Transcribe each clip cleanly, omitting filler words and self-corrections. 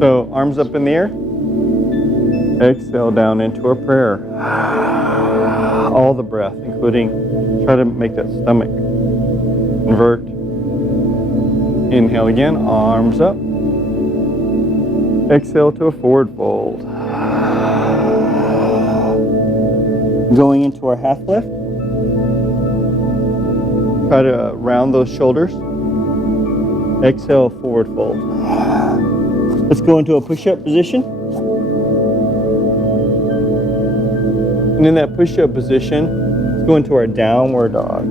So arms up in the air. Exhale down into a prayer. All the breath, including try to make that stomach invert. Inhale again, arms up. Exhale to a forward fold. Going into our half lift. Try to round those shoulders. Exhale, forward fold. Let's go into a push-up position. And in that push-up position, let's go into our downward dog.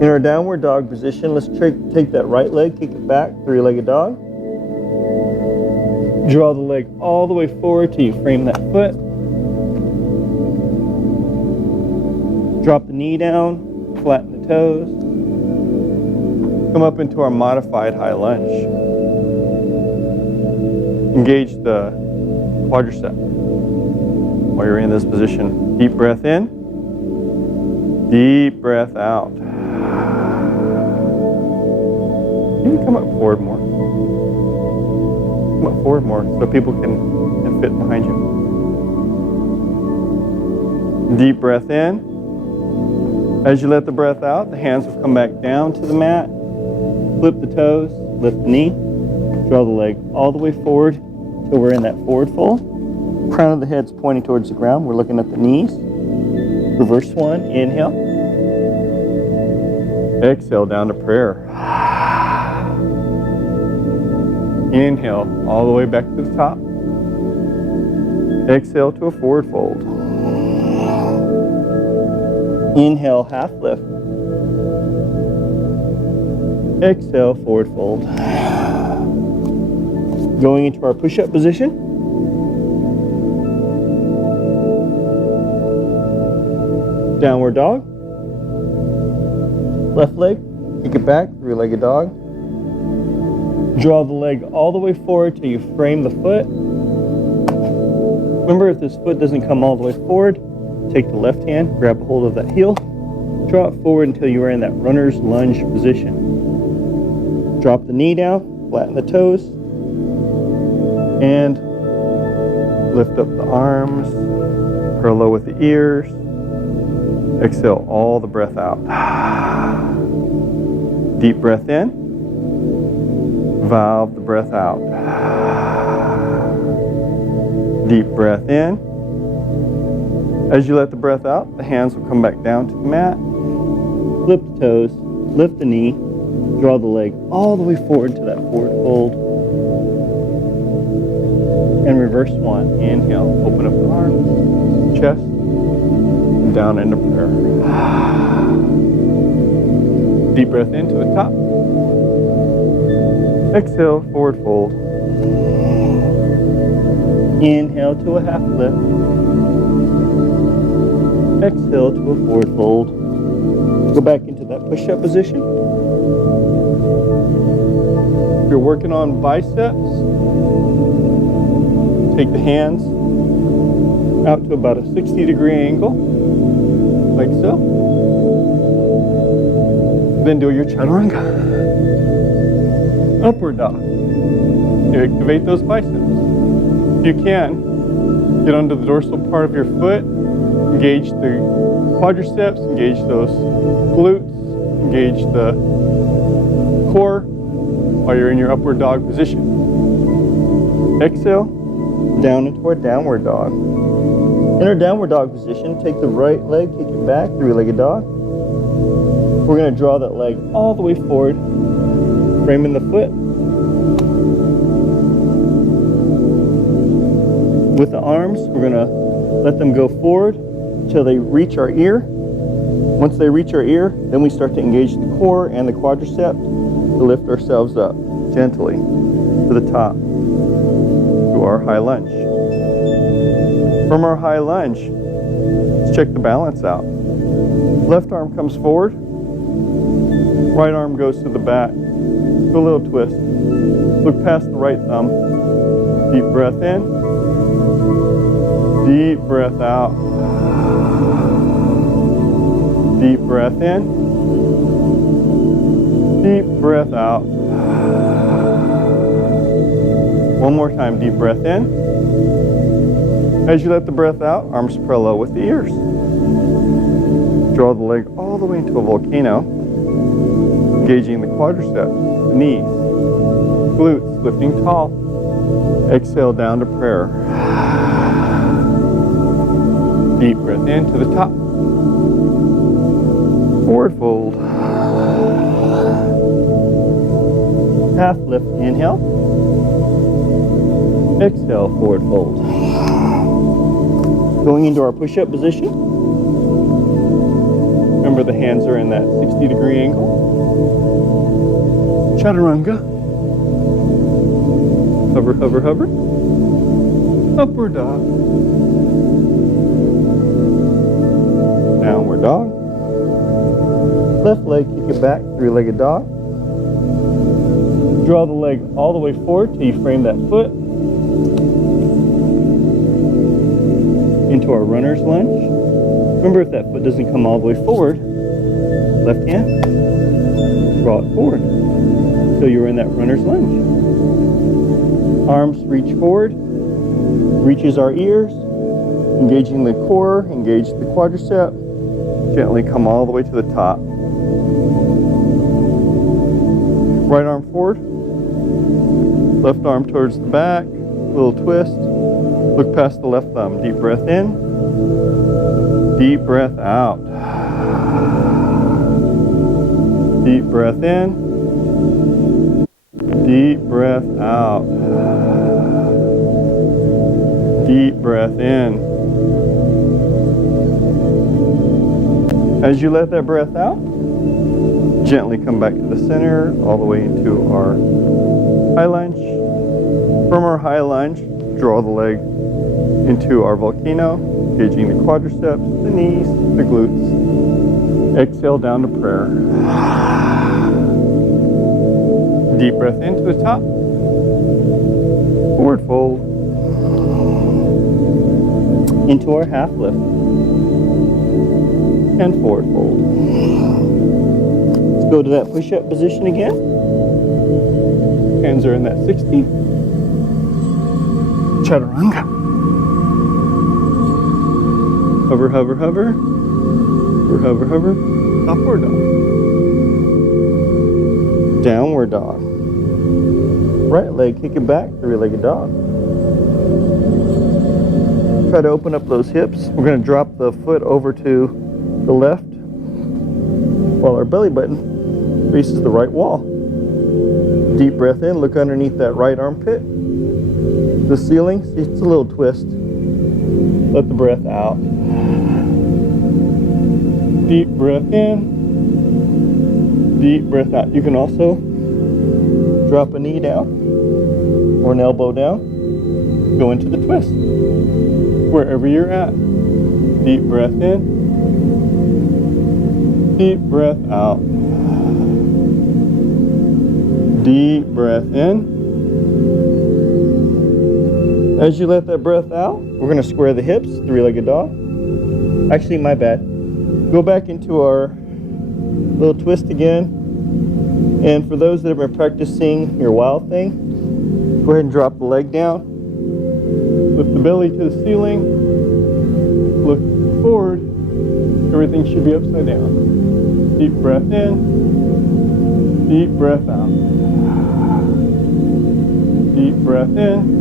In our downward dog position, let's take that right leg, kick it back, three-legged dog. Draw the leg all the way forward till you frame that foot. Drop the knee down, flatten the toes. Come up into our modified high lunge. Engage the quadricep while you're in this position. Deep breath in, deep breath out. You can come up forward more. Come up forward more so people can fit behind you. Deep breath in. As you let the breath out, the hands will come back down to the mat. Flip the toes, lift the knee. Draw the leg all the way forward till we're in that forward fold. Crown of the head's pointing towards the ground. We're looking at the knees. Reverse one, inhale. Exhale down to prayer. Inhale all the way back to the top. Exhale to a forward fold. Inhale, half lift. Exhale, forward fold. Going into our push-up position. Downward dog. Left leg, kick it back, three-legged dog. Draw the leg all the way forward till you frame the foot. Remember, if this foot doesn't come all the way forward, take the left hand, grab a hold of that heel, draw it forward until you are in that runner's lunge position. Drop the knee down, flatten the toes, and lift up the arms, parallel with the ears. Exhale all the breath out. Deep breath in, valve the breath out. Deep breath in. As you let the breath out, the hands will come back down to the mat. Flip the toes, lift the knee, draw the leg all the way forward to that forward fold. And reverse one. Inhale, open up the arms, chest, and down into prayer. Deep breath into the top. Exhale, forward fold. Inhale to a half lift. Exhale to a forward fold. Go back into that push-up position. If you're working on biceps, take the hands out to about a 60-degree angle, like so. Then do your chaturanga. Upward dog. You activate those biceps. If you can, get onto the dorsal part of your foot, engage the quadriceps, engage those glutes, engage the core while you're in your upward dog position. Exhale, down into our downward dog. In our downward dog position, take the right leg, kick it back, three-legged dog. We're going to draw that leg all the way forward, framing the foot. With the arms, we're going to let them go forward until they reach our ear. Once they reach our ear, then we start to engage the core and the quadricep to lift ourselves up gently to the top, to our high lunge. From our high lunge, let's check the balance out. Left arm comes forward, right arm goes to the back. Do a little twist. Look past the right thumb. Deep breath in. Deep breath out. Deep breath in. Deep breath out. One more time, deep breath in. As you let the breath out, arms parallel with the ears. Draw the leg all the way into a volcano, engaging the quadriceps, the knees, glutes, lifting tall. Exhale down to prayer. Deep breath in to the top. Forward fold. Half lift, inhale. Exhale, forward fold. Going into our push-up position. Remember the hands are in that 60-degree angle. Chaturanga. Hover, hover, hover. Upward dog. Downward dog. Left leg, kick it back, three-legged dog. Draw the leg all the way forward till you frame that foot. Into our runner's lunge. Remember, if that foot doesn't come all the way forward, left hand, draw it forward till you're in that runner's lunge. Arms reach forward, reaches our ears, engaging the core, engage the quadricep. Gently come all the way to the top. Right arm forward, left arm towards the back, little twist. Look past the left thumb. Deep breath in, deep breath out. Deep breath in, deep breath out. Deep breath in. As you let that breath out, gently come back to the center, all the way into our high lunge. From our high lunge, draw the leg into our volcano, engaging the quadriceps, the knees, the glutes. Exhale down to prayer. Deep breath into the top. Forward fold. Into our half lift. And forward fold. Let's go to that push-up position again. Hands are in that 60. Chaturanga. Hover, hover, hover. Hover, hover, hover. Upward dog. Downward dog. Right leg, kick it back, three-legged dog. Try to open up those hips. We're going to drop the foot over to the left while our belly button faces the right wall. Deep breath in, look underneath that right armpit. The ceiling, see, it's a little twist. Let the breath out. Deep breath in, deep breath out. You can also drop a knee down or an elbow down. Go into the twist. Wherever you're at. Deep breath in, deep breath out. Deep breath in. As you let that breath out, we're going to square the hips, three-legged dog. Actually, my bad. Go back into our little twist again. And for those that have been practicing your wild thing, go ahead and drop the leg down. Lift the belly to the ceiling. Look forward. Everything should be upside down. Deep breath in. Deep breath out. Deep breath in.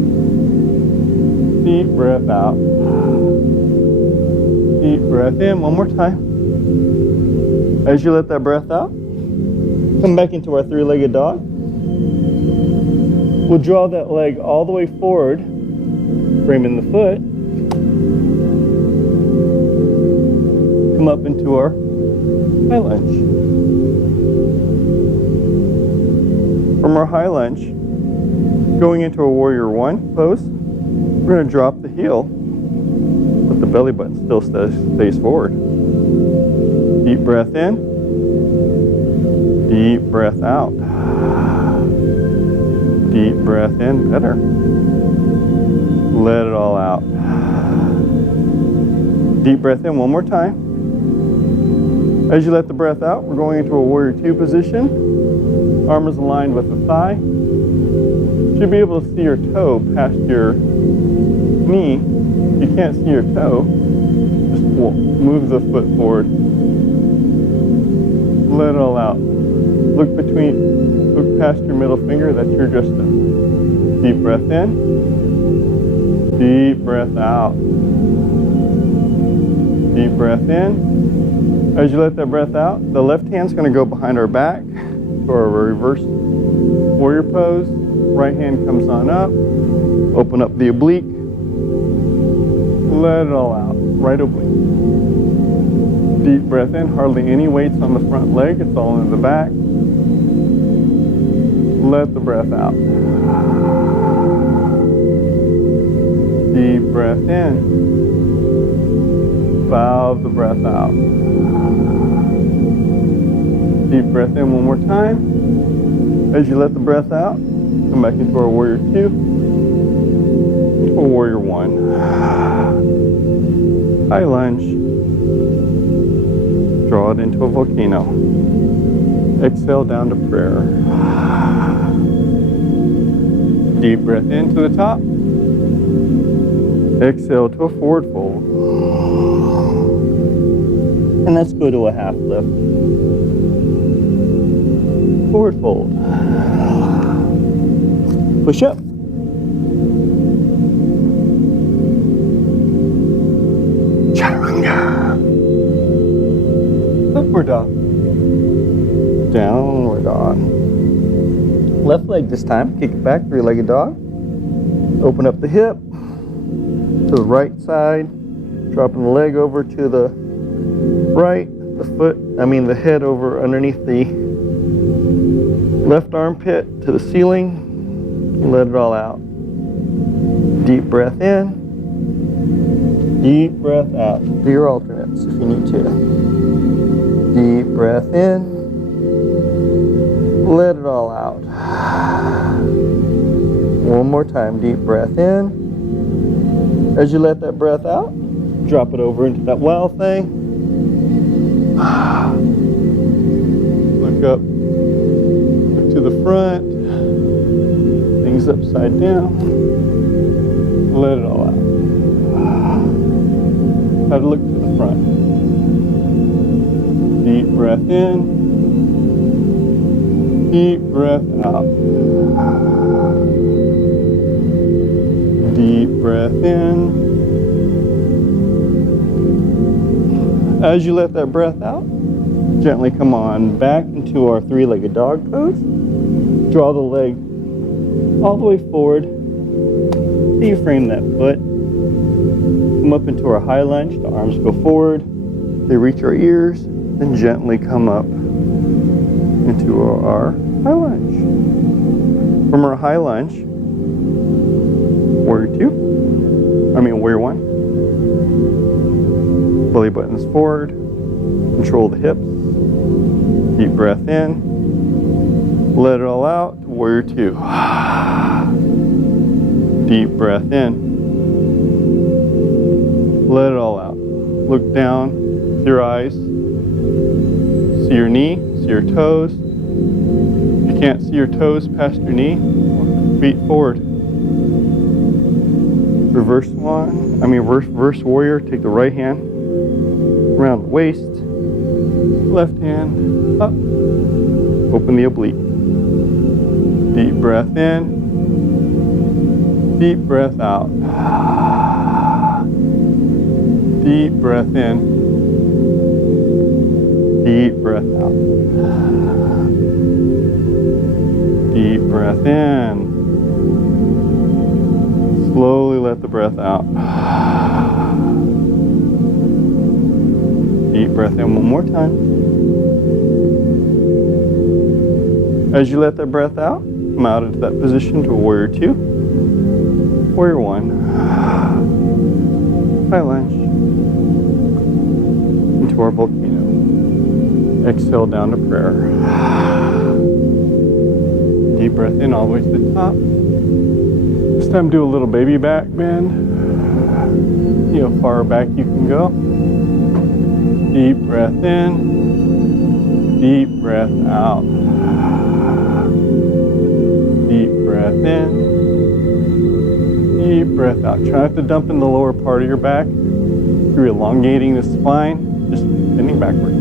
Deep breath out. Deep breath in. One more time. As you let that breath out, come back into our three-legged dog. We'll draw that leg all the way forward, framing the foot. Come up into our high lunge. From our high lunge, going into a warrior one pose, we're going to drop the heel, but the belly button still stays forward. Deep breath in, deep breath out. Deep breath in, better. Let it all out. Deep breath in one more time. As you let the breath out, we're going into a warrior two position. Arm is aligned with the thigh. You should be able to see your toe past your knee. If you can't see your toe, just move the foot forward. Let it all out. Look past your middle finger, that's your adjustment. Deep breath in. Deep breath out. Deep breath in. As you let that breath out, the left hand's going to go behind our back for a reverse warrior pose. Right hand comes on up. Open up the oblique. Let it all out. Right oblique. Deep breath in. Hardly any weights on the front leg. It's all in the back. Let the breath out. Deep breath in. Valve the breath out. Deep breath in one more time. As you let the breath out, come back into our warrior two, or warrior one. High lunge. Draw it into a volcano. Exhale down to prayer. Deep breath in to the top. Exhale to a forward fold. And let's go to a half lift. Forward fold. Push up. Chaturanga. Upward dog. Downward dog. Left leg this time. Kick it back, three-legged dog. Open up the hip to the right side. Dropping the leg over to the right. The head over underneath the left armpit to the ceiling. Let it all out. Deep breath in. Deep breath out. Do your alternates if you need to. Deep breath in. Let it all out. One more time. Deep breath in. As you let that breath out, drop it over into that wild thing. Look up. Look to the front. Things upside down. Let it all out. Try to look to the front. Deep breath in. Deep breath out. Deep breath in. As you let that breath out, gently come on back into our three-legged dog pose. Draw the leg all the way forward. So you frame that foot. Come up into our high lunge. The arms go forward. They reach our ears. Then gently come up into our high lunge. From our high lunge, warrior warrior one. Belly buttons forward. Control the hips. Deep breath in. Let it all out. Warrior two. Deep breath in. Let it all out. Look down with your eyes. See your knee. See your toes. If you can't see your toes past your knee, walk your feet forward. Reverse warrior. Take the right hand around the waist. Left hand up. Open the oblique. Deep breath in. Deep breath out. Deep breath in. Deep breath out. Deep breath in. Slowly let the breath out. Deep breath in one more time. As you let that breath out, come out into that position to warrior two. Warrior one. High lunge. Into our volcano. Exhale down to prayer. Deep breath in all the way to the top. This time do a little baby back bend. See how far back you can go. Deep breath in. Deep breath out. Deep breath breath in. Deep breath out. Try not to dump in the lower part of your back. You're elongating the spine, just bending backward.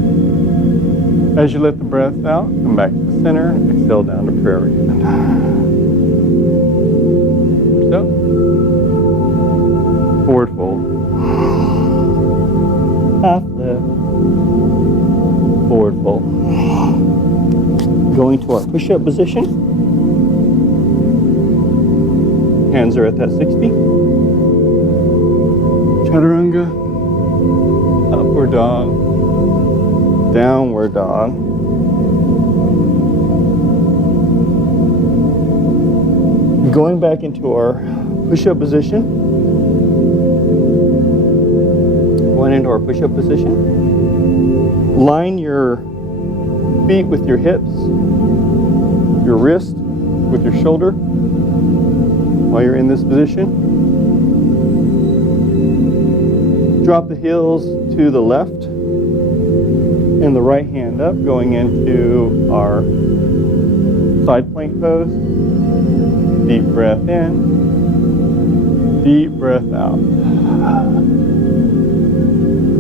As you let the breath out, come back to the center, exhale down to prayer again. So, forward fold. Half lift. Forward fold. Going to our push-up position. Hands are at that 60. Chaturanga. Upward dog. Downward dog. Going back into our push-up position. Going into our push-up position. Line your feet with your hips, your wrist with your shoulder while you're in this position. Drop the heels to the left and the right hand up, going into our side plank pose. Deep breath in, deep breath out.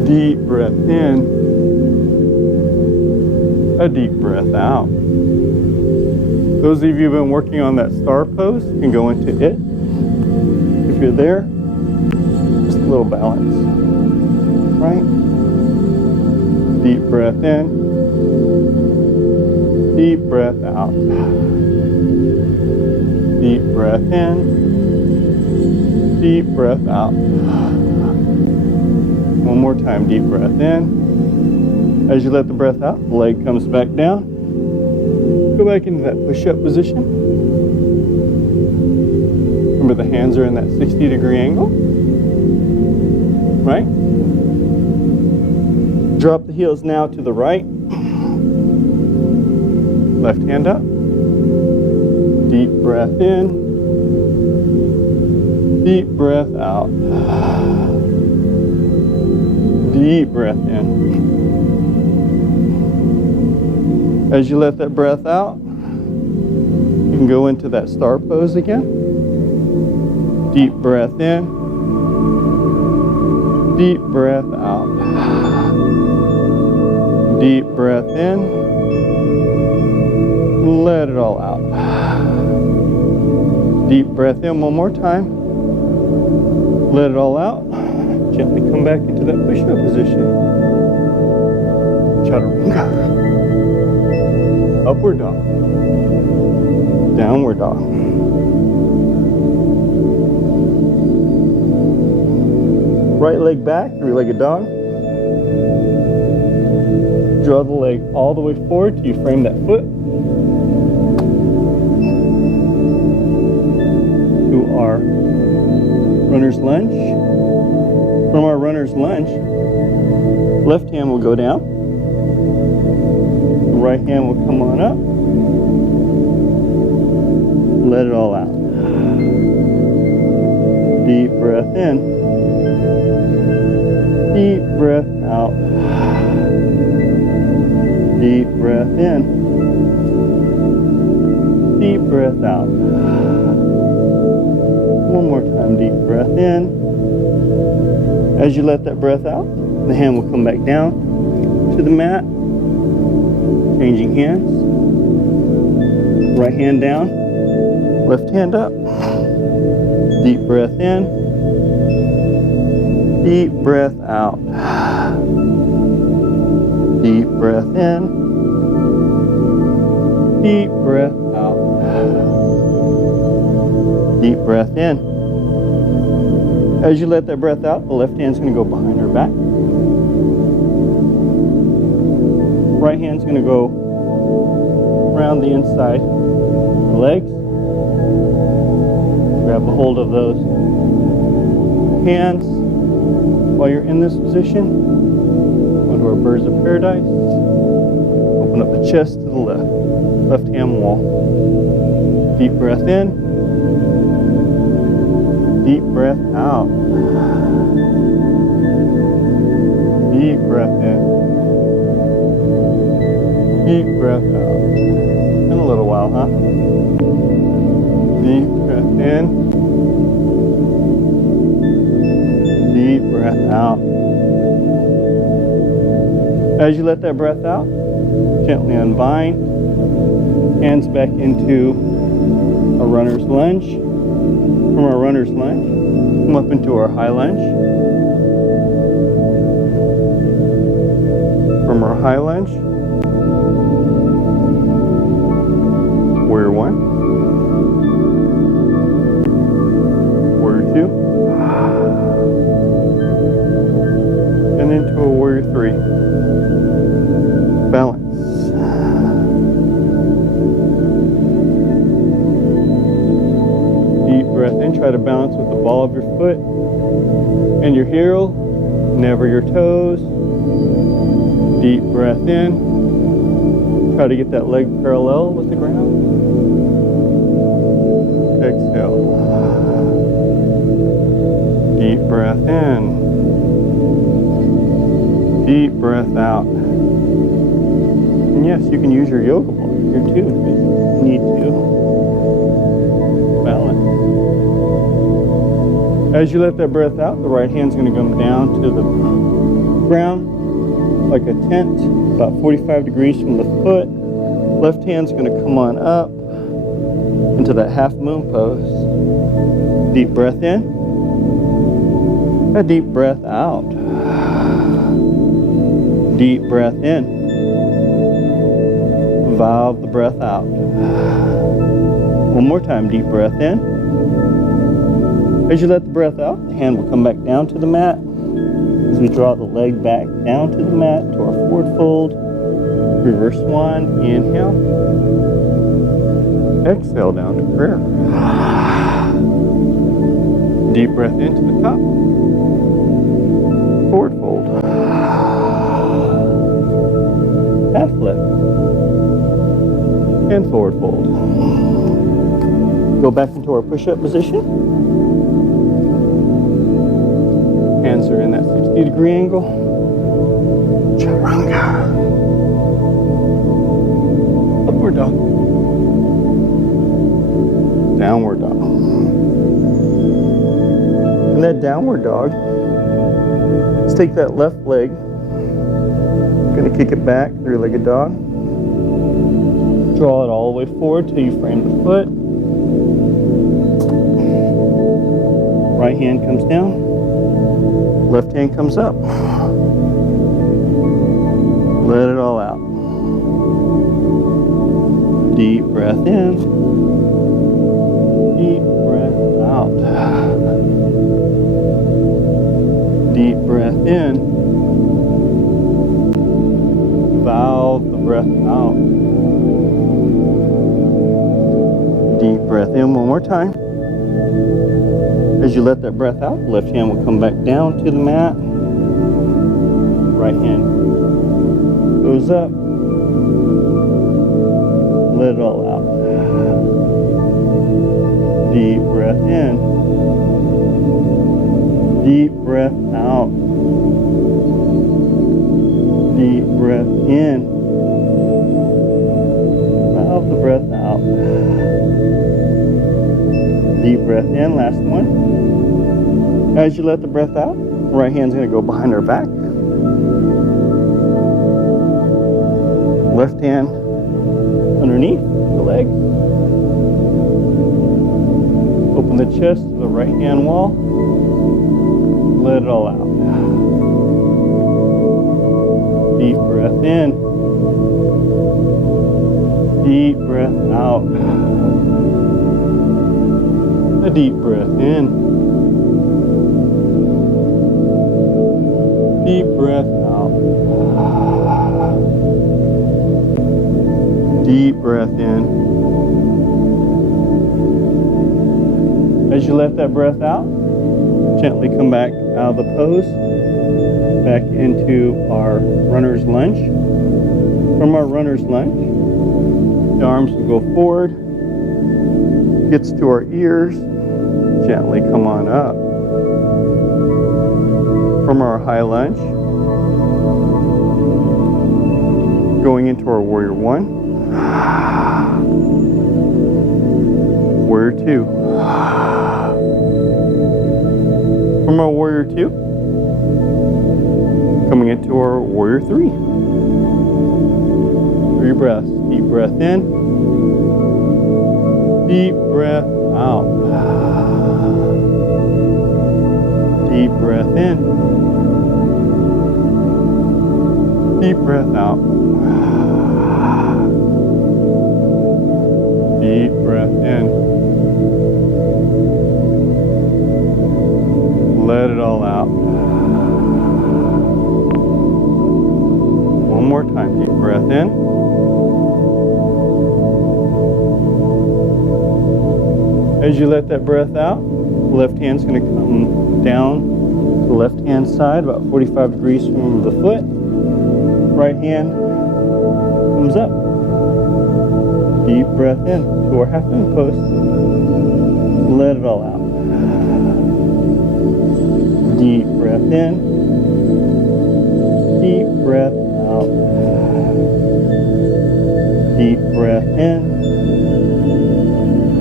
Deep breath in, a deep breath out. Those of you who've been working on that star pose can go into it. If you're there, just a little balance, right? Deep breath in, deep breath out. Deep breath in, deep breath out. One more time, deep breath in. As you let the breath out, the leg comes back down. Go back into that push-up position. Remember, the hands are in that 60-degree angle. Right? Drop the heels now to the right. Left hand up. Deep breath in. Deep breath out. Deep breath in. As you let that breath out, you can go into that star pose again. Deep breath in. Deep breath out. Deep breath in. Let it all out. Deep breath in one more time. Let it all out. Gently come back into that push-up position. Chaturanga. Upward dog. Downward dog. Right leg back, three-legged dog. Draw the leg all the way forward till you frame that foot. To our runner's lunge. From our runner's lunge, left hand will go down. The right hand will come on up. Let it all out. Deep breath in. Deep breath out. Deep breath in. Deep breath out. One more time, deep breath in. As you let that breath out, the hand will come back down to the mat. Changing hands. Right hand down, left hand up. Deep breath in. Deep breath out. Deep breath in. Deep breath out. Deep breath in. As you let that breath out, the left hand's going to go behind her back. Right hand's going to go around the inside of the legs. Grab a hold of those hands while you're in this position. Go to our birds of paradise. Open up the chest to the left. Left hand wall. Deep breath in. Deep breath out. Deep breath in. Deep breath out. In a little while, huh? Deep in. Deep breath out. As you let that breath out, gently unbind. Hands back into a runner's lunge. From our runner's lunge, come up into our high lunge. From our high lunge, warrior one, warrior two, and into a warrior three. Balance. Deep breath in. Try to balance with the ball of your foot and your heel, never your toes. Deep breath in. Try to get that leg parallel with the ground. Exhale. Deep breath in. Deep breath out. And yes, you can use your yoga ball here too if you need to. Balance. As you let that breath out, the right hand's going to come down to the ground like a tent, about 45 degrees from the foot. Left hand's going to come on up into that half moon pose. Deep breath in. A deep breath out. Deep breath in. Valve the breath out. One more time, deep breath in. As you let the breath out, the hand will come back down to the mat. As we draw the leg back down to the mat to our forward fold. Reverse one, inhale. Exhale down to prayer. Deep breath into the top. Forward fold. Half lift. And forward fold. Go back into our push-up position. Hands are in that 60-degree angle. Chaturanga. Upward dog. Downward dog. In that downward dog, let's take that left leg. Gonna kick it back, three-legged dog. Draw it all the way forward till you frame the foot. Right hand comes down. Left hand comes up. Let it all out. Deep breath in. Deep breath out. Deep breath in. Valve the breath out. Deep breath in one more time. As you let that breath out, the left hand will come back down to the mat. Right hand goes up. Let it all out. Deep breath in. Deep breath out. Deep breath in. Valve the breath out. Deep breath in, last one. As you let the breath out, right hand's going to go behind our back. Left hand underneath the leg. Open the chest to the right hand wall. Let it all out. Deep breath in. Deep breath out. A deep breath in. Deep breath out. Deep breath in. As you let that breath out, gently come back out of the pose, back into our runner's lunge. From our runner's lunge, the arms will go forward, gets to our ears, gently come on up. From our high lunge, going into our warrior one, warrior two, From our warrior 2, coming into our warrior 3. 3 breaths. Deep breath in. Deep breath out. Deep breath in. Deep breath out. Deep breath in. Let it all out. One more time. Deep breath in. As you let that breath out, left hand's going to come down to the left hand side, about 45 degrees from the foot. Right hand comes up. Deep breath in to our half moon pose. Let it all out. Deep breath in. Deep breath out. Deep breath in.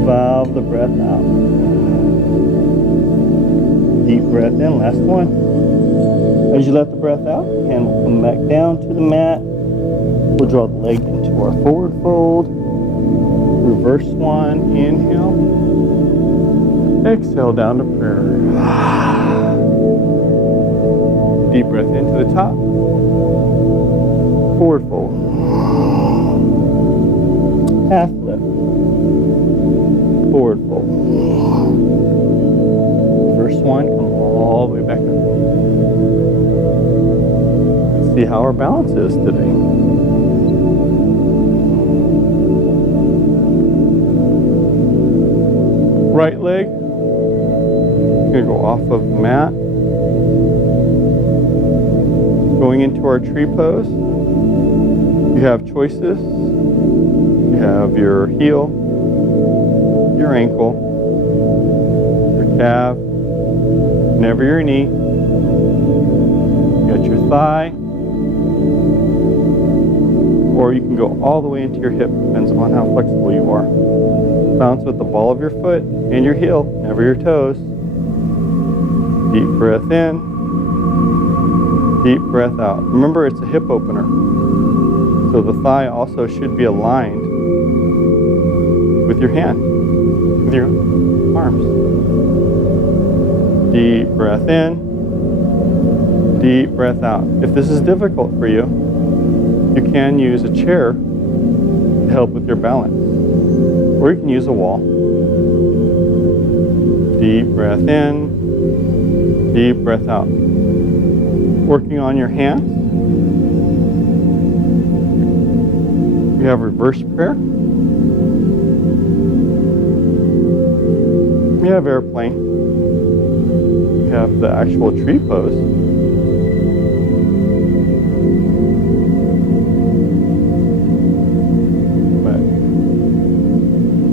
Valve the breath out. Deep breath in. Last one. As you let the breath out, hand will come back down to the mat. We'll draw the leg into our forward fold. Reverse one. Inhale. Exhale down to prayer. Deep breath into the top. Forward fold. Half lift. Forward fold. Reverse one. Come all the way back up. Let's see how our balance is today. Right leg. Going to go off of the mat. Going into our tree pose. You have choices. You have your heel, your ankle, your calf, never your knee. You got your thigh. Or you can go all the way into your hip, depends on how flexible you are. Bounce with the ball of your foot and your heel, never your toes. Deep breath in. Deep breath out. Remember, it's a hip opener. So the thigh also should be aligned with your hand, with your arms. Deep breath in. Deep breath out. If this is difficult for you, you can use a chair to help with your balance. Or you can use a wall. Deep breath in. Deep breath out. Working on your hands. We have reverse prayer. We have airplane. We have the actual tree pose. But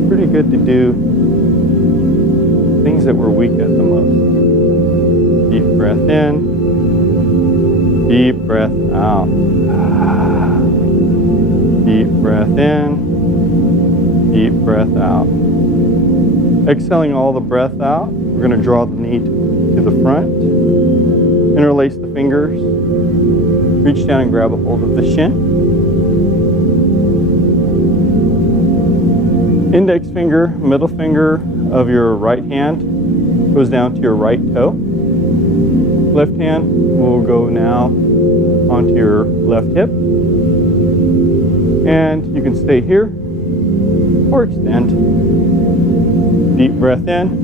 pretty good to do things that we're weak at the most. Deep breath in. Deep breath out. Deep breath in. Deep breath out. Exhaling all the breath out, we're going to draw the knee to the front. Interlace the fingers. Reach down and grab a hold of the shin. Index finger, middle finger of your right hand goes down to your right toe. Left hand will go now onto your left hip. And you can stay here or extend. Deep breath in.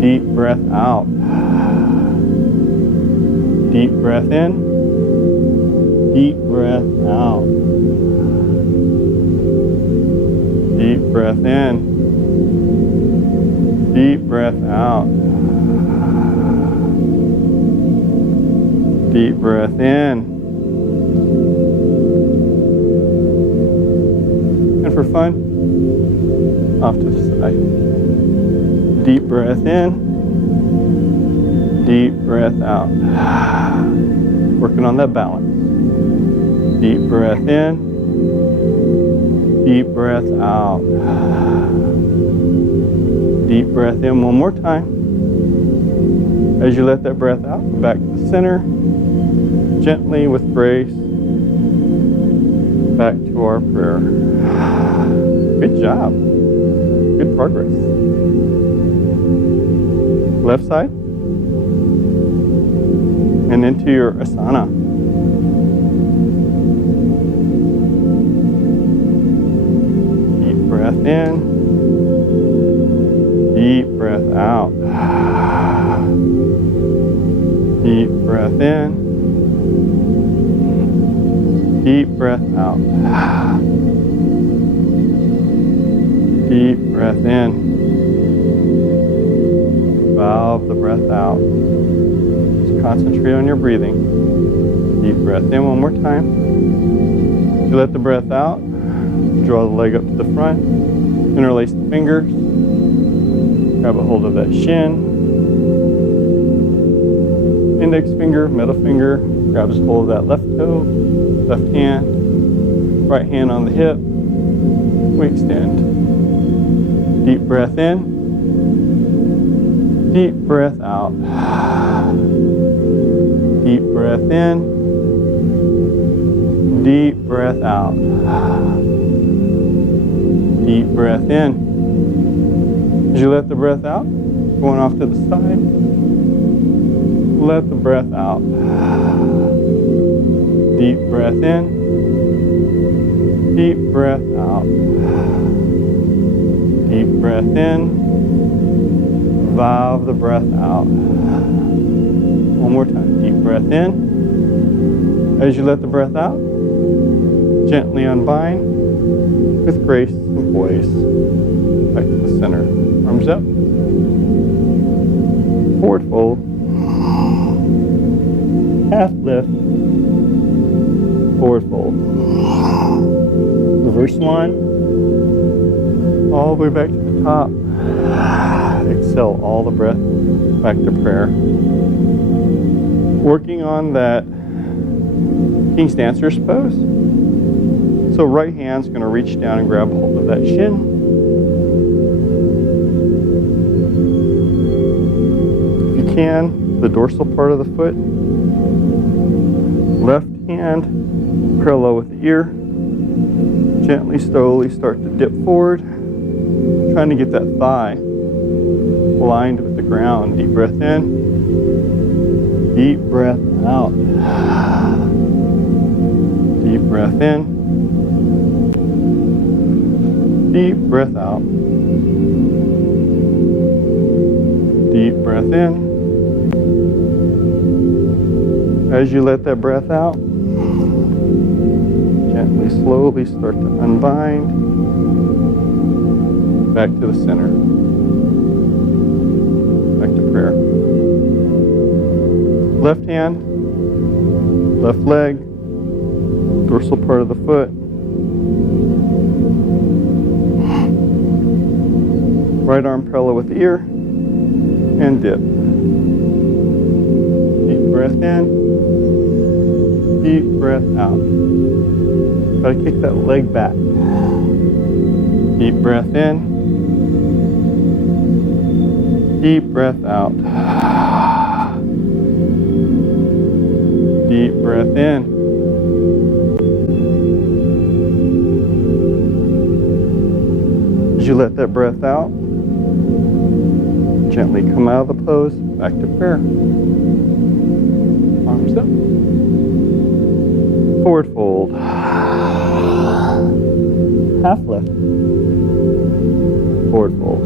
Deep breath out. Deep breath in. Deep breath out. Deep breath in. Deep breath out. Deep breath in. And for fun, off to the side. Deep breath in. Deep breath out. Working on that balance. Deep breath in. Deep breath out. Deep breath in one more time. As you let that breath out, come back to the center, gently with grace, back to our prayer. Good job. Good progress. Left side. And into your asana. Deep breath in. Deep breath out. Deep breath in. Deep breath out. Deep breath in. Valve the breath out. Just concentrate on your breathing. Deep breath in one more time. You let the breath out. Draw the leg up to the front. Interlace the fingers. Grab a hold of that shin. Index finger, middle finger, grabs hold of that left toe, left hand, right hand on the hip. We extend. Deep breath in, deep breath out. Deep breath in, deep breath out. Deep breath in. As you let the breath out, going off to the side. Let the breath out. Deep breath in. Deep breath out. Deep breath in. Valve the breath out. One more time. Deep breath in. As you let the breath out, gently unbind with grace and poise. Back to the center. Arms up. Forward fold. Half lift, forward fold. Reverse one, all the way back to the top. Exhale all the breath back to prayer. Working on that King's Dancer's pose. So right hand's going to reach down and grab hold of that shin. If you can, the dorsal part of the foot. Left hand parallel with the ear. Gently, slowly start to dip forward. Trying to get that thigh aligned with the ground. Deep breath in. Deep breath out. Deep breath in. Deep breath out. Deep breath in. As you let that breath out, gently, slowly start to unbind. Back to the center. Back to prayer. Left hand, left leg, dorsal part of the foot. Right arm parallel with the ear, and dip. Deep breath in. Deep breath out. Try to kick that leg back. Deep breath in. Deep breath out. Deep breath in. As you let that breath out, gently come out of the pose, back to prayer. Arms up. Forward fold. Half lift. Forward fold.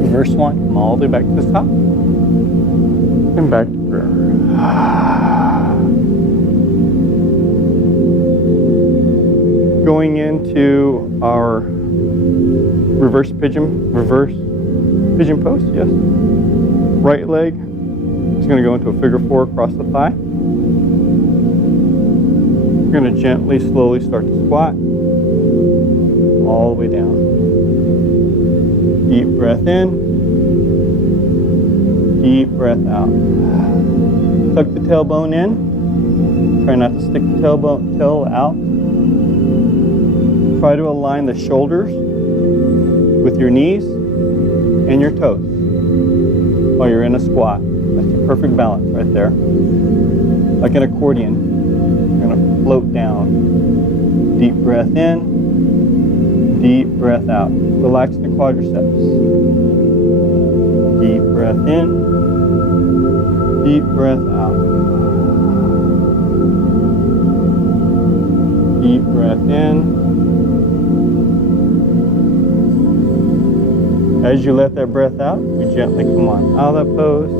Reverse one. Come all the way back to the top. And back to prayer. Going into our reverse pigeon pose, yes. Right leg is going to go into a figure four across the thigh. You're going to gently, slowly start to squat all the way down. Deep breath in, deep breath out. Tuck the tailbone in. Try not to stick the tail out. Try to align the shoulders with your knees and your toes while you're in a squat. That's your perfect balance right there. Like an accordion, you're gonna float down. Deep breath in, deep breath out. Relax the quadriceps. Deep breath in, deep breath out. Deep breath in. As you let that breath out, you gently come on out of that pose.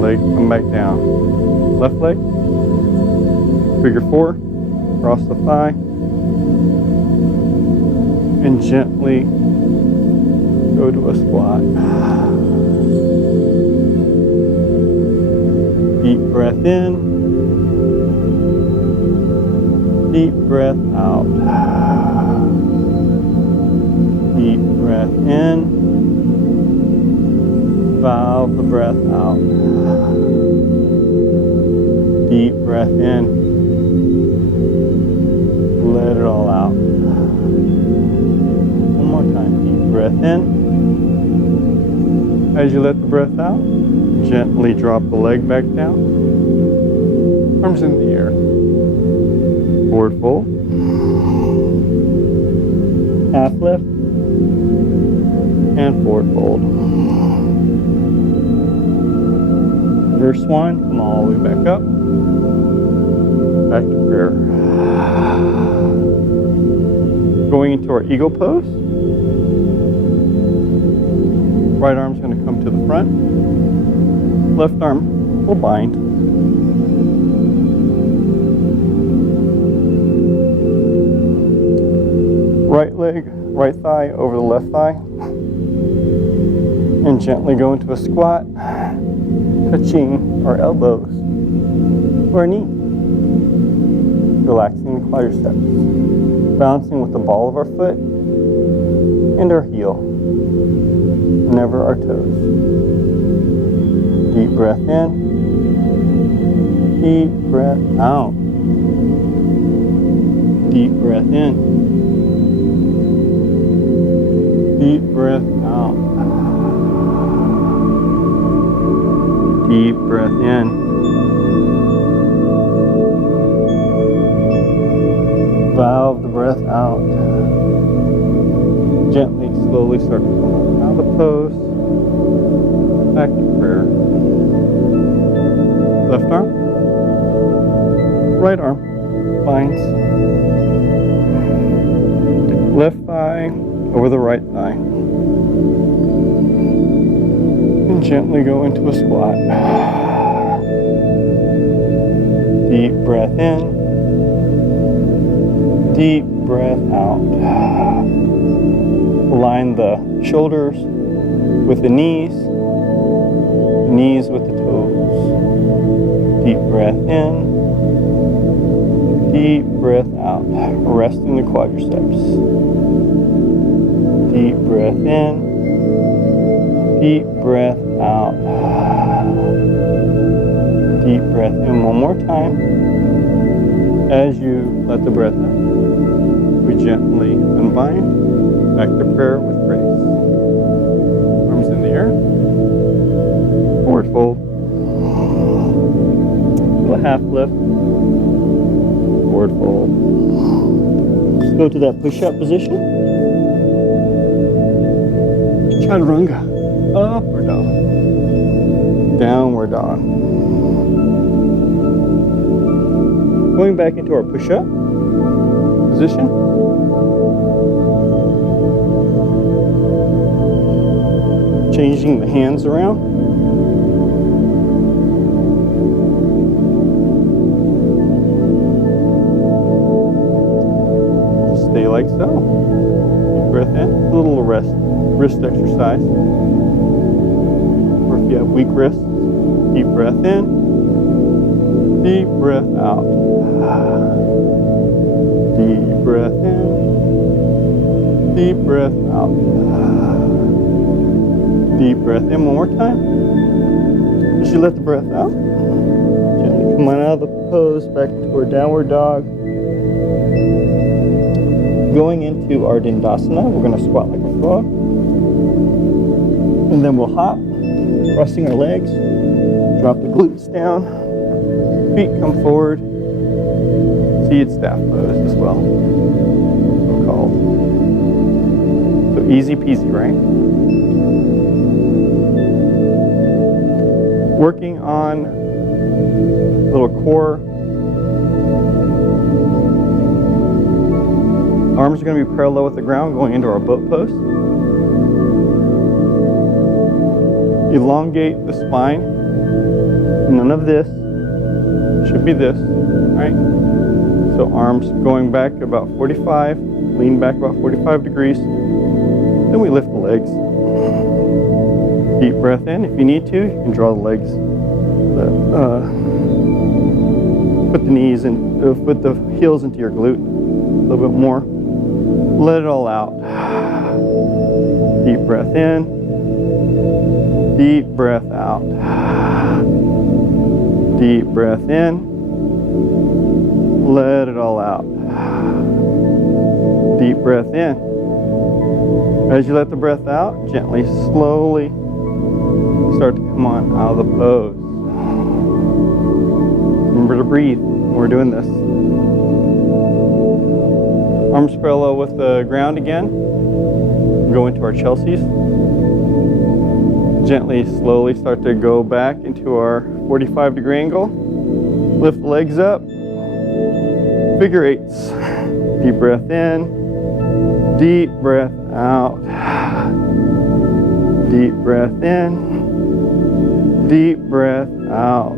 Leg come back down. Left leg, figure 4, cross the thigh, and gently go to a squat. Deep breath in, deep breath out. Deep breath in, valve the breath out. Deep breath in, let it all out. One more time, deep breath in. As you let the breath out, gently drop the leg back down. Arms in the air. Forward fold. Half lift. And forward fold. Reverse swan, come all the way back up. Back to prayer. Going into our eagle pose. Right arm's going to come to the front. Left arm will bind. Right leg, right thigh over the left thigh. And gently go into a squat, touching our elbows to our knee. Relaxing the quadriceps. Balancing with the ball of our foot and our heel. Never our toes. Deep breath in. Deep breath out. Deep breath in. Deep breath out. Deep breath in. Valve the breath out. Gently, slowly start to come out of the pose. Back to prayer. Left arm. Right arm. Binds. Left thigh over the right thigh. And gently go into a squat. Deep breath in. Deep breath out. Align the shoulders with the knees with the toes. Deep breath in. Deep breath out. Resting the quadriceps. Deep breath in. Deep breath out. Deep breath in one more time. As you let the breath out, we gently unbind. Back to prayer with grace. Arms in the air. Forward fold. Do a half lift. Forward fold. Let's go to that push-up position. Chaturanga. Upward dog. Downward dog. Going back into our push-up position. Changing the hands around. Stay like so. Deep breath in. A little wrist exercise. Or if you have weak wrists, deep breath in. Deep breath out. Deep breath in. Deep breath out. Deep breath in one more time. As you let the breath out, gently come on out of the pose back into our downward dog. Going into our Dandasana, we're going to squat like a frog. And then we'll hop, crossing our legs, drop the glutes down, feet come forward, seated staff pose as well. So called. So easy peasy, right? Working on little core. Arms are going to be parallel with the ground, going into our boat pose. Elongate the spine. None of this. Should be this, right? So arms going back about 45, lean back about 45 degrees. Then we lift the legs. Deep breath in. If you need to, you can draw the legs. Put the knees and put the heels into your glute a little bit more. Let it all out. Deep breath in. Deep breath out. Deep breath in. Let it all out. Deep breath in. As you let the breath out, gently, slowly start to come on out of the pose. Remember to breathe when we're doing this. Arms parallel with the ground again. Go into our Chelseas. Gently, slowly start to go back into our 45-degree angle. Lift the legs up. Figure eights. Deep breath in. Deep breath out. Deep breath in. Deep breath out.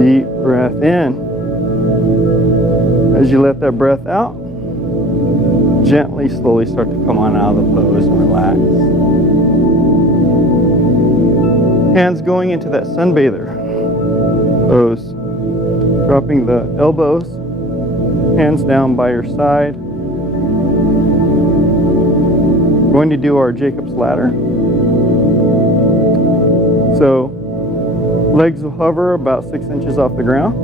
Deep breath in. As you let that breath out, gently, slowly start to come on out of the pose and relax. Hands going into that sunbather pose. Dropping the elbows, hands down by your side. Going to do our Jacob's ladder. So legs will hover about 6 inches off the ground.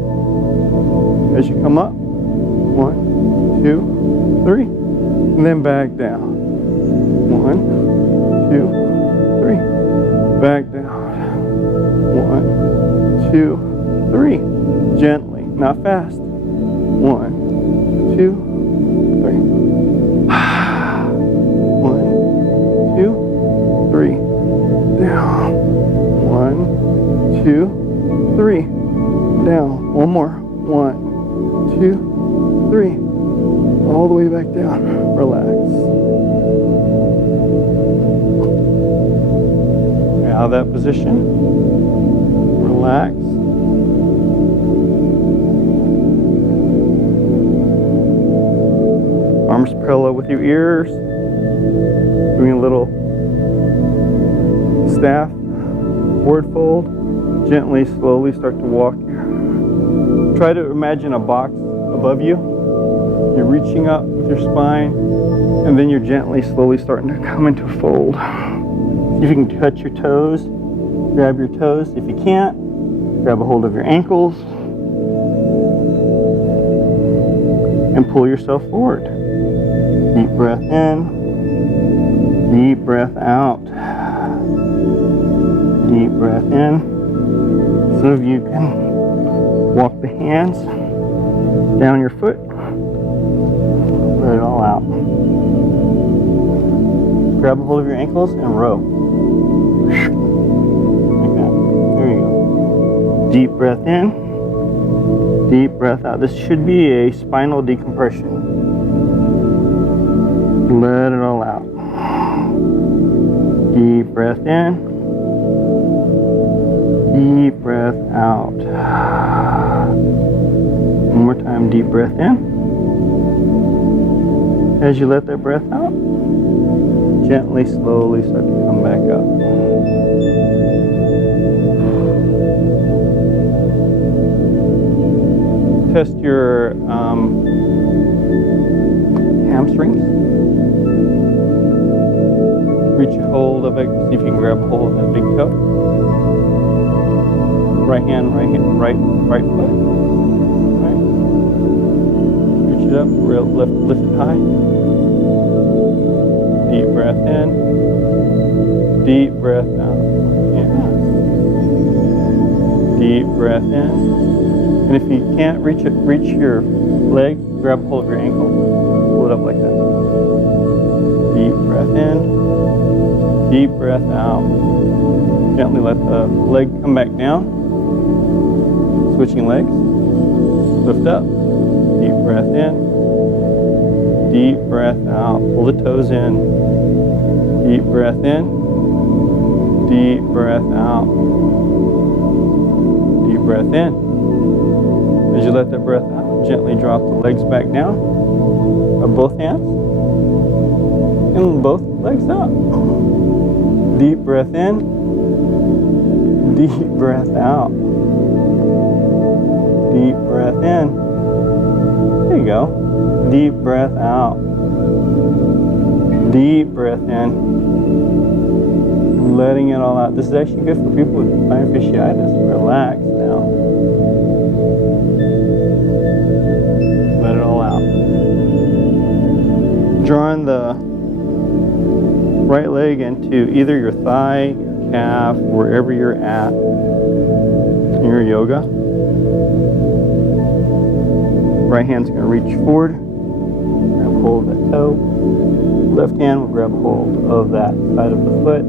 As you come up, 1, 2, 3, and then back down. 1, 2, 3, back down. 1, 2, 3, gently, not fast. 1, 2, 3. 1, 2, 3, down. 1, 2, 3, down. One more. 1, 2, 3. All the way back down. Relax. Out of that position. Relax. Arms parallel with your ears. Doing a little staff. Forward fold. Gently, slowly start to walk. Try to imagine a box above you. You're reaching up with your spine, and then you're gently, slowly starting to come into a fold. See if you can touch your toes, grab your toes. If you can't, grab a hold of your ankles, and pull yourself forward. Deep breath in, deep breath out. Deep breath in. So if you can walk the hands down your foot, let it all out. Grab a hold of your ankles and row. Like that. There you go. Deep breath in, deep breath out. This should be a spinal decompression. Let it all out. Deep breath in, deep breath out. One more time, deep breath in. As you let that breath out, gently, slowly start to come back up. Test your hamstrings. Reach a hold of it. See if you can grab a hold of that big toe. Right hand, right foot. Right. Reach it up, lift it high. Deep breath in. Deep breath out. Yeah. Deep breath in. And if you can't reach your leg, grab hold of your ankle. Pull it up like that. Deep breath in. Deep breath out. Gently let the leg come back down. Switching legs. Lift up. Deep breath in. Deep breath out. Pull the toes in. Deep breath in. Deep breath out. Deep breath in. As you let that breath out, gently drop the legs back down of both hands and both legs up. Deep breath in. Deep breath out. Deep breath in. There you go. Deep breath out. Deep breath in. Letting it all out. This is actually good for people with spinal fasciitis. Relax now. Let it all out. Drawing the right leg into either your thigh, your calf, wherever you're at in your yoga. Right hand's going to reach forward, grab hold of that toe. Left hand will grab hold of that side of the foot.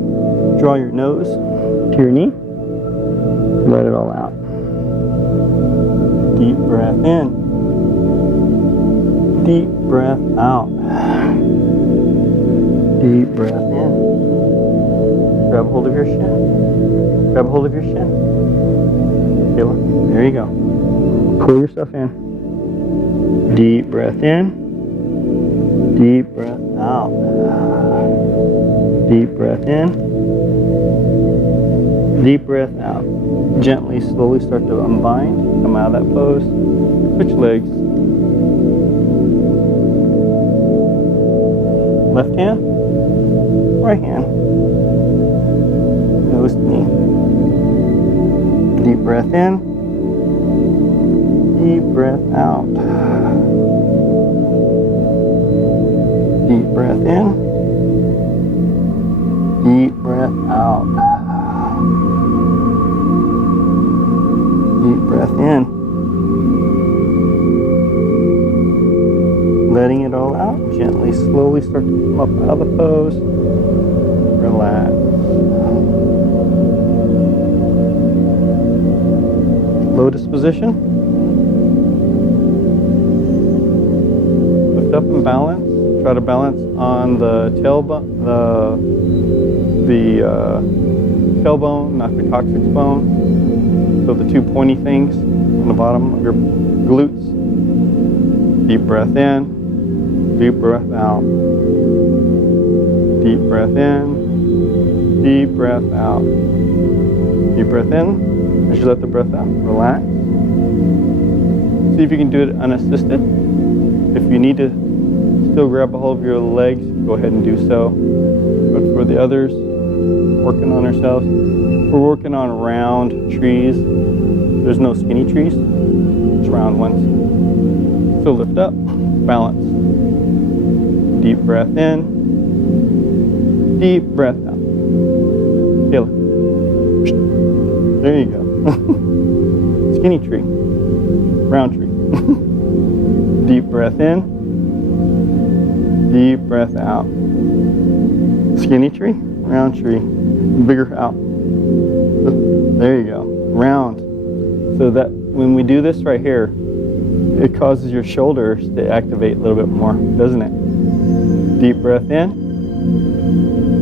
Draw your nose to your knee. Let it all out. Deep breath in. Deep breath out. Deep breath in. Grab hold of your shin. Grab hold of your shin. Kayla, there you go. Pull yourself in. Deep breath in. Deep breath out. Deep breath in. Deep breath out. Gently, slowly start to unbind. Come out of that pose. Switch legs. Left hand. Right hand. Nose to knee. Deep breath in. Deep breath out. Deep breath in. Deep breath out. Deep breath in. Letting it all out. Gently, slowly start to come up out of the pose. Relax. Lotus position. Lift up and balance. Try to balance on the tailbone, the tailbone, not the coccyx bone. So the two pointy things on the bottom of your glutes. Deep breath in. Deep breath out. Deep breath in. Deep breath out. Deep breath in. As you let the breath out, relax. See if you can do it unassisted. If you need to still grab a hold of your legs, go ahead and do so. But for the others, working on ourselves, we're working on round trees. There's no skinny trees, it's round ones. So lift up, balance. Deep breath in, deep breath out. Feel it. There you go. Skinny tree, round tree. Deep breath in, deep breath out. Skinny tree, round tree, bigger out. There you go, round. So that when we do this right here, it causes your shoulders to activate a little bit more, doesn't it? Deep breath in.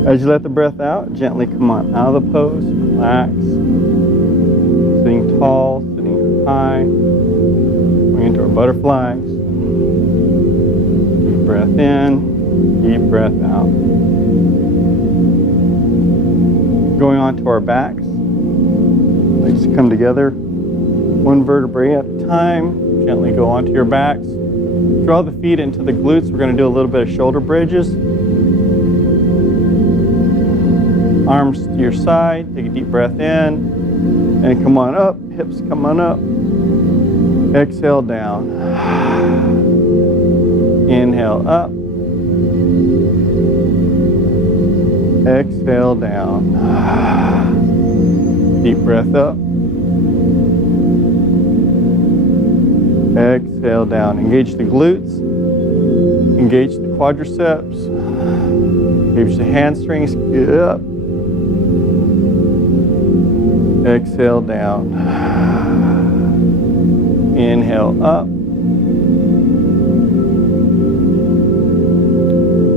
As you let the breath out, gently come on out of the pose, relax. Sitting tall, sitting high, going into our butterflies. Deep breath in, deep breath out. Going on to our backs. Legs come together, one vertebrae at a time. Gently go onto your backs. Draw the feet into the glutes. We're going to do a little bit of shoulder bridges. Arms to your side. Take a deep breath in. And come on up. Hips come on up. Exhale down. Inhale up. Exhale down. Deep breath up. Exhale down. Engage the glutes. Engage the quadriceps. Engage the hamstrings. Get up. Exhale down. Inhale up.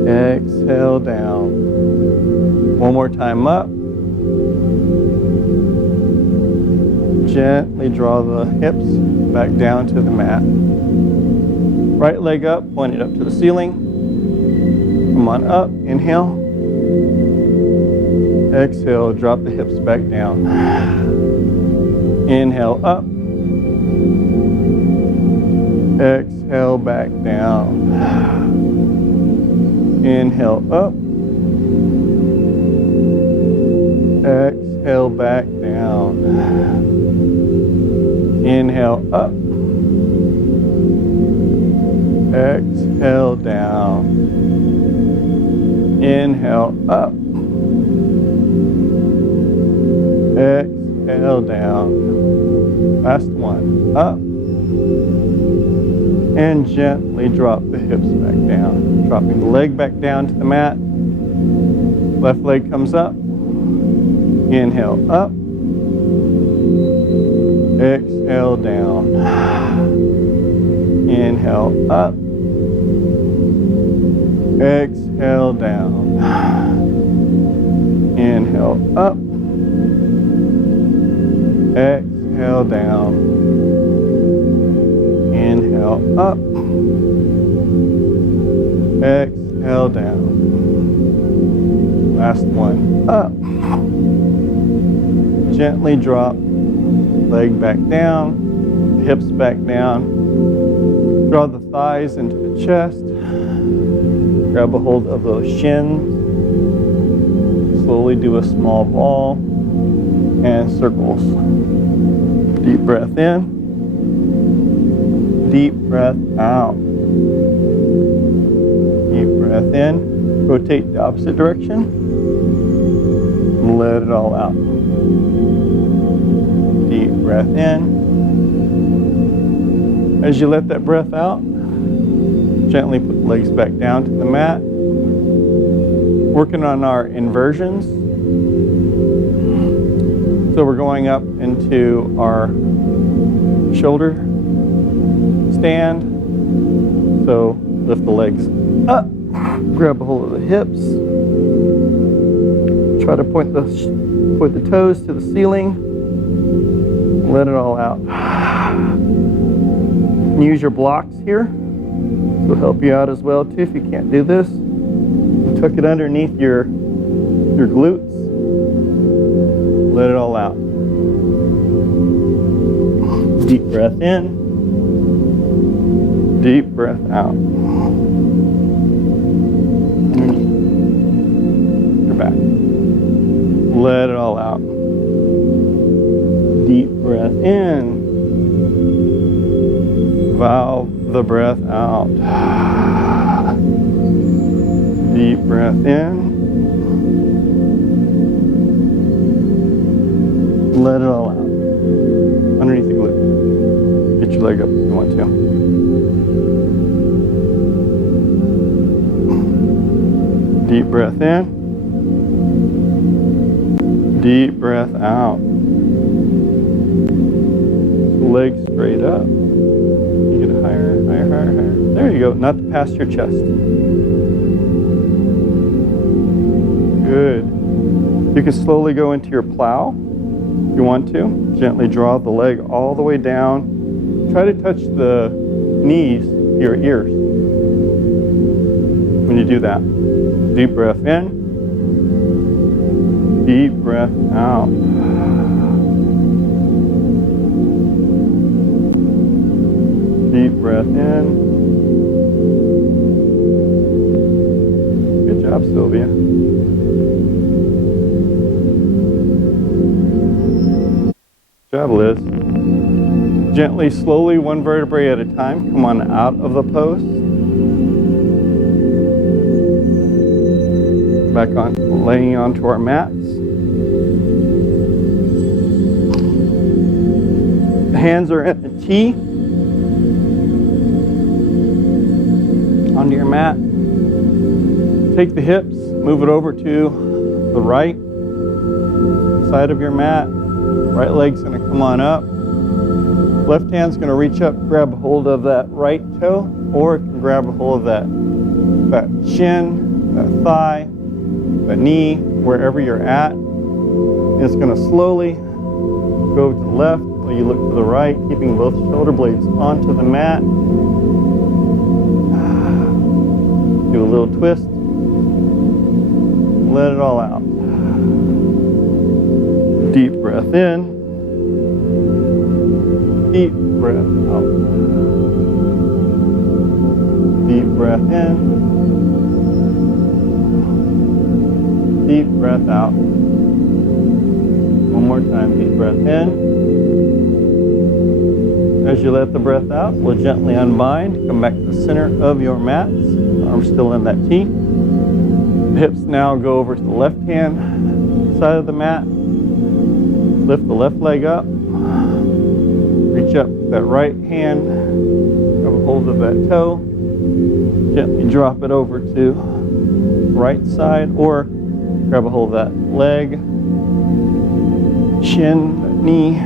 Exhale down. One more time up. Gently draw the hips back down to the mat. Right leg up, pointed up to the ceiling. Come on up, inhale. Exhale, drop the hips back down. Inhale up. Exhale back down. Inhale up. Exhale back down. Inhale up. Exhale down. Inhale up. Exhale down. Last one. Up. And gently drop the hips back down. Dropping the leg back down to the mat. Left leg comes up. Inhale up. Exhale down. Inhale up. Exhale down. Inhale up. Exhale down. Inhale up. Exhale down. Last one. Up. Gently drop. Leg back down. Hips back down. Draw the thighs into the chest. Grab a hold of those shins. Slowly do a small ball and circles. Deep breath in. Deep breath out. Deep breath in. Rotate the opposite direction. Let it all out. Deep breath in. As you let that breath out, gently put the legs back down to the mat. Working on our inversions. So we're going up into our shoulder stand. So lift the legs up. Grab a hold of the hips. Try to point the toes to the ceiling. Let it all out. Use your blocks here. This will help you out as well too if you can't do this. Tuck it underneath your glutes. Let it all out. Deep breath in. Deep breath out. Your back. Let it all out. Deep breath in. Valve the breath out. Deep breath in. Let it all out. Underneath the glute. Get your leg up if you want to. Deep breath in. Deep breath out. Legs straight up. You get higher, higher, higher, higher. There you go. Not past your chest. Good. You can slowly go into your plow if you want to. Gently draw the leg all the way down. Try to touch the knees to your ears when you do that. Deep breath in. Deep breath out. Deep breath in. Good job, Sylvia. Good job, Liz. Gently, slowly, one vertebrae at a time, come on out of the pose. Back on, laying onto our mats. The hands are in a T. Onto your mat. Take the hips, move it over to the right side of your mat. Right leg's gonna come on up. Left hand's gonna reach up, grab a hold of that right toe, or it can grab a hold of that shin, that thigh, that knee, wherever you're at. It's gonna slowly go to the left while you look to the right, keeping both shoulder blades onto the mat. Do a little twist. Let it all out. Deep breath in. Deep breath out. Deep breath in. Deep breath out. One more time. Deep breath in. As you let the breath out, we'll gently unbind. Come back to the center of your mats. Arms still in that T. The hips now go over to the left hand side of the mat. Lift the left leg up. Reach up that right hand. Grab a hold of that toe. Gently drop it over to right side, or grab a hold of that leg, shin, knee,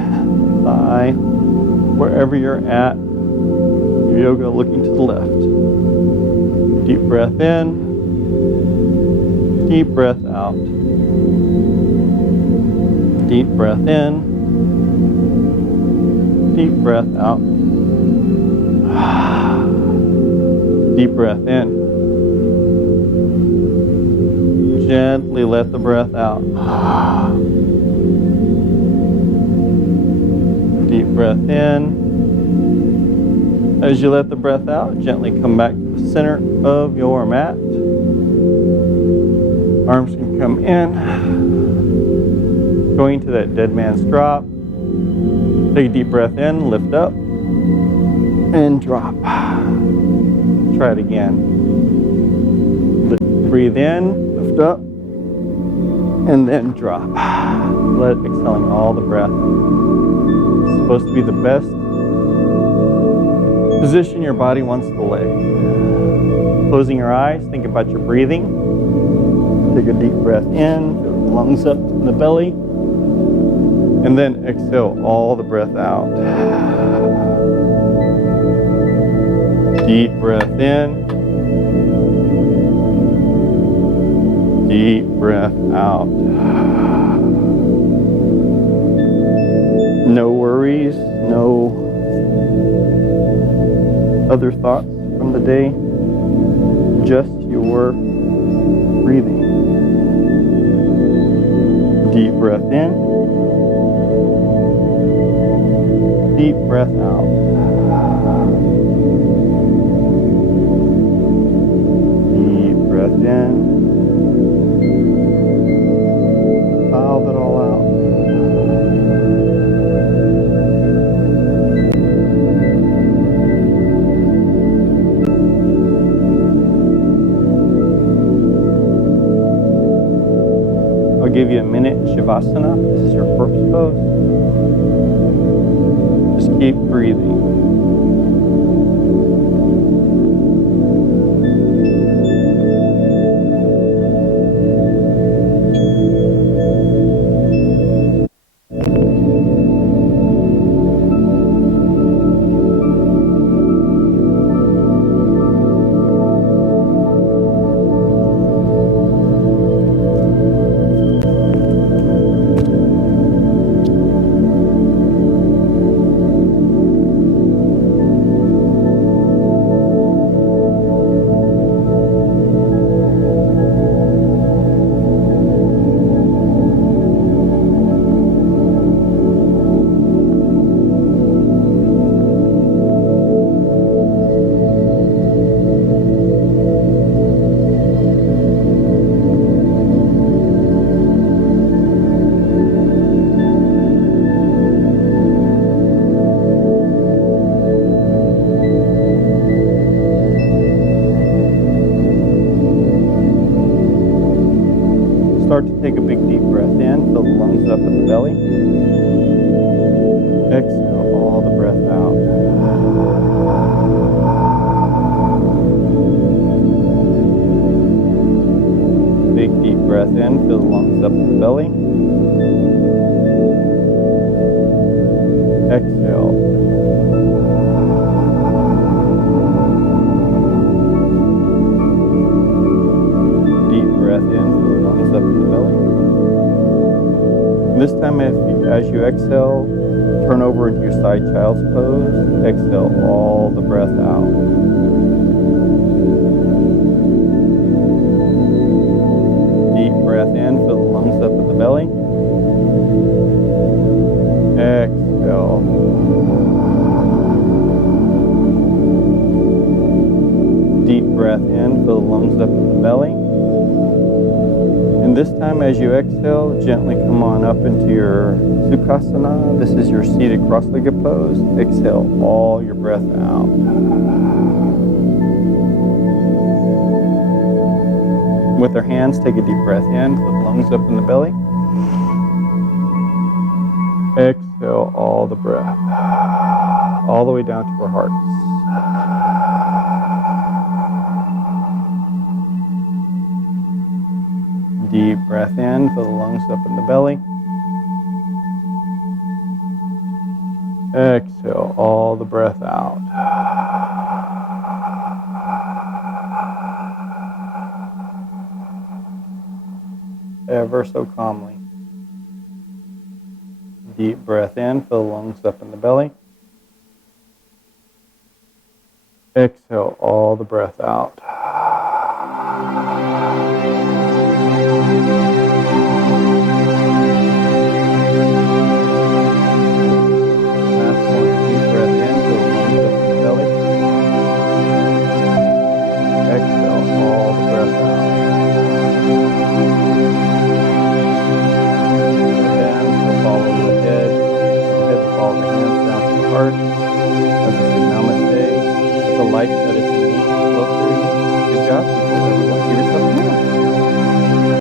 thigh, wherever you're at. Your yoga looking to the left. Deep breath in. Deep breath out. Deep breath in. Deep breath out. Deep breath in. Gently let the breath out. Deep breath in. As you let the breath out, gently come back to the center of your mat. Arms can come in. Going to that dead man's drop. Take a deep breath in, lift up, and drop. Try it again. Breathe in, lift up, and then drop. Let it exhaling all the breath. It's supposed to be the best position your body wants to lay. Closing your eyes, think about your breathing. Take a deep breath in, fill the lungs up in the belly, and then exhale all the breath out. Deep breath in. Deep breath out. No worries, no other thoughts from the day, just your breathing. Deep breath in. Deep breath out. Deep breath in. Valve it all out. I'll give you a minute, Shavasana. This is your corpse pose. Just keep breathing. Start to take a big deep breath in, fill the lungs up in the belly. Exhale all the breath out. Big deep breath in, fill the lungs up in the belly. Exhale. Deep breath in, fill the lungs up in the belly. This time, as you exhale, turn over into your side child's pose. Exhale all the breath out. Deep breath in, fill the lungs up in the belly. Exhale. Deep breath in, fill the lungs up in the belly. And this time, as you exhale, gently come on up into your Sukhasana. This is your seated cross-legged pose. Exhale all your breath out. With our hands, take a deep breath in, fill the lungs up in the belly. Exhale all the breath, all the way down to our hearts. Deep breath in, fill the lungs up in the belly. Exhale all the breath out. Ever so calmly. Deep breath in, fill the lungs up in the belly. Exhale all the breath out. As I say namaste, let the light